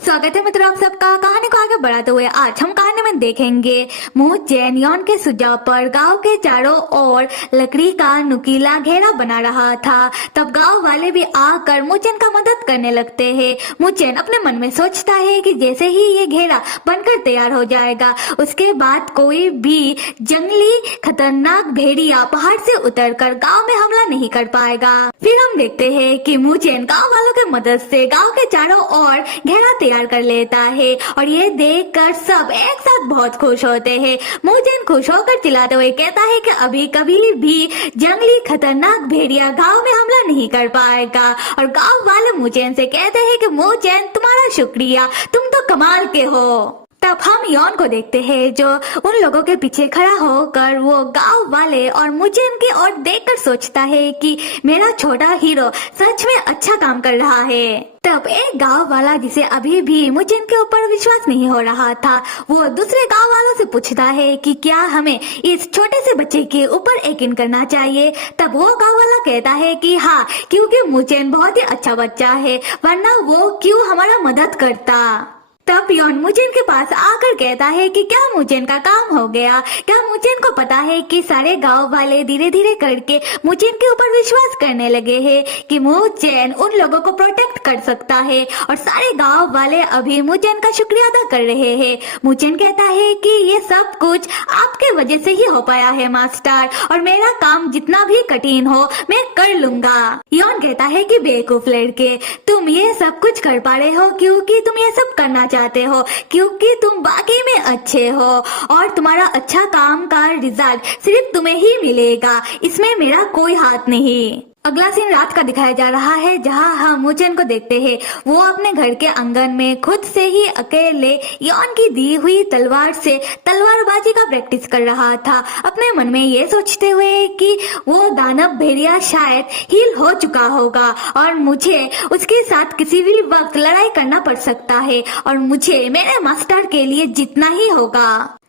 स्वागत है मित्रों आप सबका। कहानी को आगे बढ़ाते हुए आज हम कहानी में देखेंगे मू चैन यॉन के सुझाव पर गांव के चारों ओर लकड़ी का नुकीला घेरा बना रहा था। तब गांव वाले भी आकर मुचैन का मदद करने लगते हैं। मुचैन अपने मन में सोचता है कि जैसे ही ये घेरा बनकर तैयार हो जाएगा उसके बाद कोई भी जंगली खतरनाक भेड़िया पहाड़ से उतरकर गांव में हमला नहीं कर पाएगा। फिर हम देखते हैं कि मुचैन गांव वालों की मदद से गांव के चारों ओर घेरा तैयार कर लेता है और ये देखकर सब एक साथ बहुत खुश होते हैं। मुचैन खुश होकर चिल्लाते हुए कहता है कि अभी कभी भी जंगली खतरनाक भेड़िया गांव में हमला नहीं कर पाएगा। और गांव वाले मुचैन से कहते हैं कि मुचैन तुम्हारा शुक्रिया, तुम तो कमाल के हो। तब हम यॉन को देखते हैं जो उन लोगों के पीछे खड़ा होकर वो गांव वाले और मुचैन की ओर देखकर सोचता है कि मेरा छोटा हीरो सच में अच्छा काम कर रहा है। तब एक गांव वाला जिसे अभी भी मुचैन के ऊपर विश्वास नहीं हो रहा था वो दूसरे गांव वालों से पूछता है कि क्या हमें इस छोटे से बच्चे के ऊपर यकीन करना चाहिए। तब वो गांव वाला कहता है कि हाँ, क्योंकि मुचैन बहुत ही अच्छा बच्चा है, वरना वो क्यों हमारा मदद करता। तब यॉन मुचैन के पास आकर कहता है कि क्या मुचैन का काम हो गया। क्या मुचैन को पता है कि सारे गांव वाले धीरे धीरे करके मुचैन के ऊपर विश्वास करने लगे हैं कि मुचैन उन लोगों को प्रोटेक्ट कर सकता है और सारे गांव वाले अभी मुचैन का शुक्रिया अदा कर रहे हैं। मुचैन कहता है कि ये सब कुछ आपके वजह से ही हो पाया है मास्टर, और मेरा काम जितना भी कठिन हो मैं कर लूंगा। यॉन कहता है कि बेवकूफ लड़के, तुम ये सब कुछ कर पा रहे हो क्योंकि तुम ये सब करना चाहते हो, क्योंकि तुम वाकई में अच्छे हो और तुम्हारा अच्छा काम का रिजल्ट सिर्फ तुम्हें ही मिलेगा, इसमें मेरा कोई हाथ नहीं। अगला सीन रात का दिखाया जा रहा है जहां हम मुचैन को देखते हैं। वो अपने घर के आंगन में खुद से ही अकेले यॉन की दी हुई तलवार से तलवारबाजी का प्रैक्टिस कर रहा था, अपने मन में ये सोचते हुए कि वो दानव भेड़िया शायद हील हो चुका होगा और मुझे उसके साथ किसी भी वक्त लड़ाई करना पड़ सकता है और मुझे मेरे मास्टर के लिए जीतना ही होगा।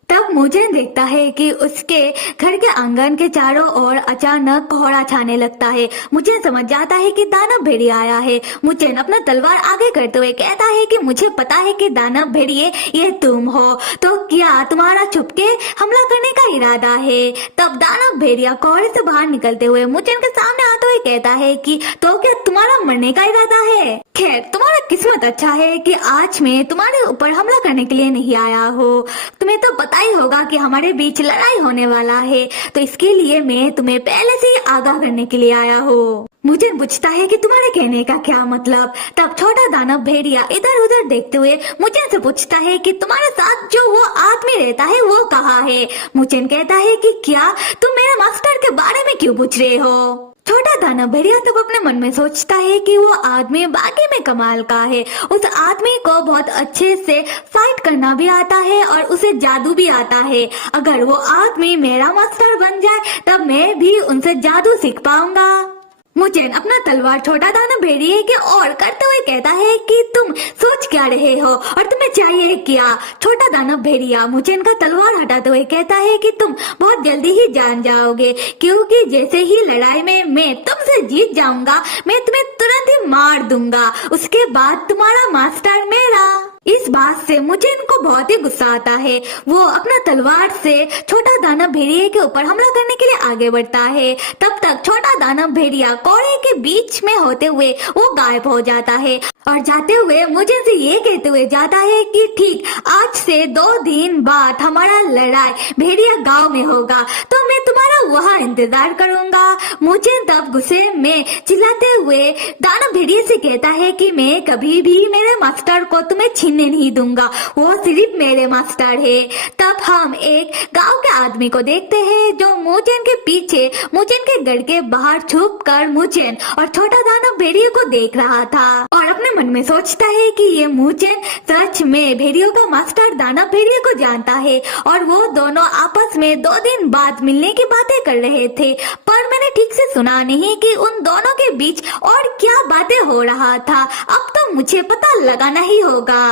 तब मुचैन देखता है कि उसके घर के आंगन के चारों ओर अचानक कोहरा छाने लगता है। मुचैन समझ जाता है कि दानव भेड़िया आया है। मुचैन अपना तलवार आगे करते हुए कहता है कि मुझे पता है कि दानव भेड़िए ये तुम हो, तो क्या तुम्हारा छुपके हमला करने का इरादा है। तब दानव भेड़िया कोहरे से बाहर निकलते हुए मुचैन के सामने आते हुए कहता है कि तो क्या तुम्हारा मरने का इरादा है। खैर, तुम्हारा किस्मत अच्छा है कि आज मैं तुम्हारे ऊपर हमला करने के लिए नहीं आया हूँ। तुम्हें तो पता ही होगा कि हमारे बीच लड़ाई होने वाला है, तो इसके लिए मैं तुम्हें पहले से ही आगाह करने के लिए आया हूँ। मुचैन पूछता है कि तुम्हारे कहने का क्या मतलब। तब छोटा दानव भेड़िया इधर उधर देखते हुए मुचैन से पूछता है कि तुम्हारे साथ जो वो आदमी रहता है वो कहाँ है। मुचैन कहता है कि क्या तुम मेरे मास्टर के बारे में क्यों पूछ रहे हो। छोटा दानव भेड़िया तब अपने मन में सोचता है कि वो आदमी वाकई में कमाल का है। उस आदमी को बहुत अच्छे से फाइट करना भी आता है और उसे जादू भी आता है। अगर वो आदमी मेरा मास्टर बन जाए तब मैं भी उनसे जादू सीख पाऊंगा। मुचैन अपना तलवार छोटा दानव भेड़िए के ओर करते हुए कहता है कि तुम सोच क्या रहे हो और तुम्हें चाहिए क्या। छोटा दानव भेड़िया मुचैन का तलवार हटाते हुए कहता है कि तुम बहुत जल्दी ही जान जाओगे, क्योंकि जैसे ही लड़ाई में मैं तुमसे जीत जाऊंगा मैं तुम्हें तुरंत ही मार दूंगा, उसके बाद तुम्हारा मास्टर मेरा। इस बात से मुचैन को बहुत ही गुस्सा आता है। वो अपना तलवार से छोटा दानव भेड़िए के ऊपर हमला करने के लिए आगे बढ़ता है। तब तक छोटा दानव भेड़िया कोहरे के बीच में होते हुए वो गायब हो जाता है और जाते हुए मुचैन से ये कहते हुए जाता है कि ठीक आज से 2 दिन बाद हमारा लड़ाई भेड़िया गांव में होगा, तो मैं तुम्हारा वहाँ इंतजार करूंगा। मुचैन तब गुस्से में चिल्लाते हुए दानव भेड़िए से कहता है कि मैं कभी भी मेरे मास्टर को तुम्हें छीनने नहीं दूंगा, वो सिर्फ मेरे मास्टर है। तब हम एक गांव के आदमी को देखते हैं जो मुचैन के पीछे मुचैन के घर के बाहर छुप कर मुचैन और छोटा दानव भेड़िए को देख रहा था और अपने मन में सोचता है कि ये मुचैन सच में भेड़ियों का मास्टर दानव भेड़िए को जानता है और वो दोनों आपस में 2 दिन बाद मिलने की बातें कर रहे थे, पर मैंने ठीक से सुना नहीं कि उन दोनों के बीच और क्या बातें हो रहा था। अब तो मुझे पता लगाना ही होगा।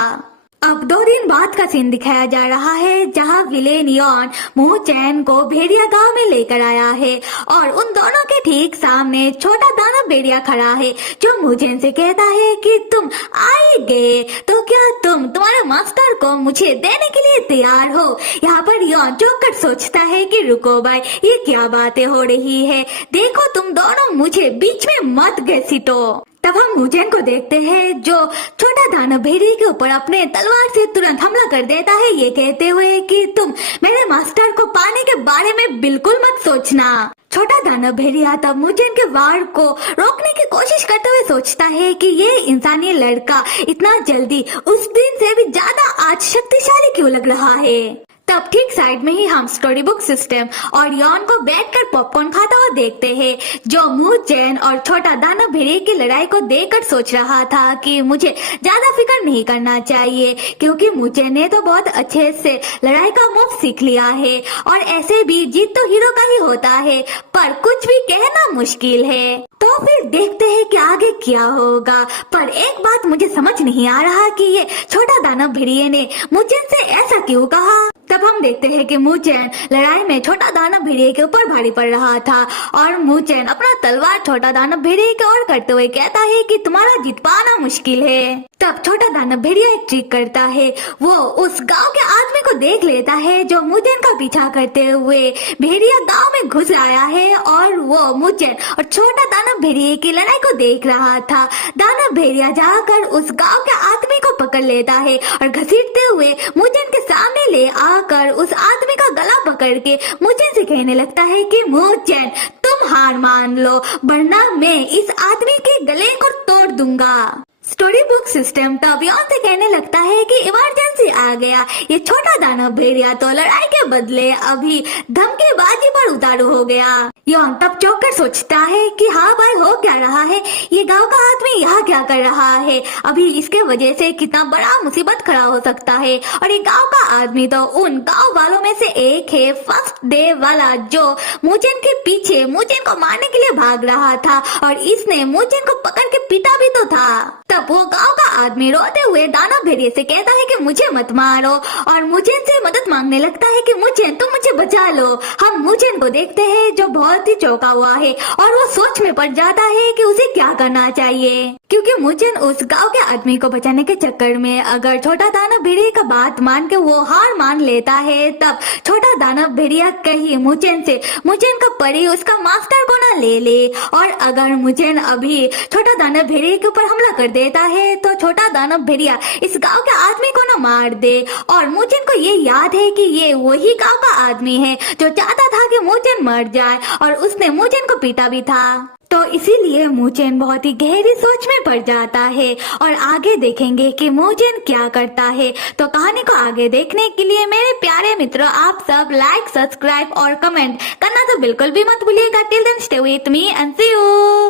अब 2 दिन बाद का सीन दिखाया जा रहा है जहां विलेन यॉन मुंह चैन को भेड़िया गांव में लेकर आया है और उन दोनों के ठीक सामने छोटा दानव भेड़िया खड़ा है जो मुझे से कहता है कि तुम आएंगे तो क्या तुम तुम्हारे मास्टर को मुझे देने के लिए तैयार हो। यहाँ पर यॉन चौंक कर सोचता है कि रुको भाई, ये क्या बातें हो रही है, देखो तुम दोनों मुझे बीच में मत घसीटो। तब हम मुझेन को देखते हैं जो छोटा दानव भेड़िए के ऊपर अपने तलवार से तुरंत हमला कर देता है, ये कहते हुए कि तुम मेरे मास्टर को पाने के बारे में बिल्कुल मत सोचना। छोटा दानव भेड़िया तब मुझेन के वार को रोकने की कोशिश करते हुए सोचता है कि ये इंसानी लड़का इतना जल्दी उस दिन से भी ज्यादा आज शक्तिशाली क्यों लग रहा है। तब ठीक साइड में ही हम स्टोरी बुक सिस्टम और यॉन को बैठकर पॉपकॉर्न खाता हुआ देखते हैं जो मुंह चैन और छोटा दानव भेड़िए की लड़ाई को देखकर सोच रहा था कि मुझे ज्यादा फिक्र नहीं करना चाहिए क्योंकि मुझे ने तो बहुत अच्छे से लड़ाई का मूव सीख लिया है और ऐसे भी जीत तो हीरो का ही होता है, पर कुछ भी कहना मुश्किल है। तो फिर देखते हैं कि आगे क्या होगा, पर एक बात मुझे समझ नहीं आ रहा कि ये छोटा दानव भेड़िए ने मुझे से ऐसा क्यों कहा। तब हम देखते हैं कि मुचैन लड़ाई में छोटा दानव भेड़िए के ऊपर भारी पड़ रहा था और मुचैन अपना तलवार छोटा दानव भेड़िए की ओर करते हुए कहता है कि तुम्हारा जीत पाना मुश्किल है। तब छोटा दानव भेड़िया एक ट्रिक करता है, वो उस गांव के आदमी को देख लेता है जो मुचैन का पीछा करते हुए भेड़िया गांव में घुस आया है और वो मुचैन और छोटा दानव भेड़िए की लड़ाई को देख रहा था। दानव भेड़िया जाकर उस गांव के आदमी को पकड़ लेता है और घसीटते हुए मुचैन के सामने ले आकर उस आदमी का गला पकड़ के मुचैन से कहने लगता है कि मुचैन तुम हार मान लो वरना मैं इस आदमी के गले को तोड़ दूंगा। स्टोरी बुक सिस्टम तब यॉन से कहने लगता है कि इमरजेंसी आ गया, ये छोटा दानव भेड़िया तो लड़ाई के बदले अभी धमकेबाजी पर उतारू हो गया। यॉन तब चौंक कर सोचता है कि हाँ भाई हो क्या रहा है, ये गांव का आदमी यहाँ क्या कर रहा है, अभी इसके वजह से कितना बड़ा मुसीबत खड़ा हो सकता है। और ये गांव का आदमी तो उन गांव वालों में से एक है, फर्स्ट डे वाला जो मुचैन के पीछे मुचैन को मारने के लिए भाग रहा था और इसने मुचैन को पकड़ के पीटा भी तो था। तब वो गांव का आदमी रोते हुए दानव भेड़िए से कहता है कि मुझे मत मारो और मुचैन से मदद मांगने लगता है कि मुचैन तुम मुझे बचा लो। हम मुचैन को देखते हैं जो बहुत ही चौंका हुआ है और वो सोच में पड़ जाता है कि उसे क्या करना चाहिए क्योंकि मुचैन उस गांव के आदमी को बचाने के चक्कर में अगर छोटा दानव भेड़िए का बात मान के वो हार मान लेता है तब छोटा दानव भेड़िया कहीं मुचैन से मुचैन का परी उसका मास्टर को ना ले ले और अगर मुचैन अभी छोटा दानव भेड़िए के ऊपर हमला कर देता है तो छोटा दानव भेड़िया इस गांव के आदमी को ना मार दे। और मुचैन को ये याद है कि ये वही गांव का आदमी है जो चाहता था कि मुचैन मर जाए और उसने मुचैन को पीटा भी था। तो इसीलिए मुचैन बहुत ही गहरी सोच में पड़ जाता है और आगे देखेंगे कि मुचैन क्या करता है। तो कहानी को आगे देखने के लिए मेरे प्यारे मित्रों आप सब लाइक, सब्सक्राइब और कमेंट करना तो बिल्कुल भी मत भूलिएगा। Till then stay with me and see you.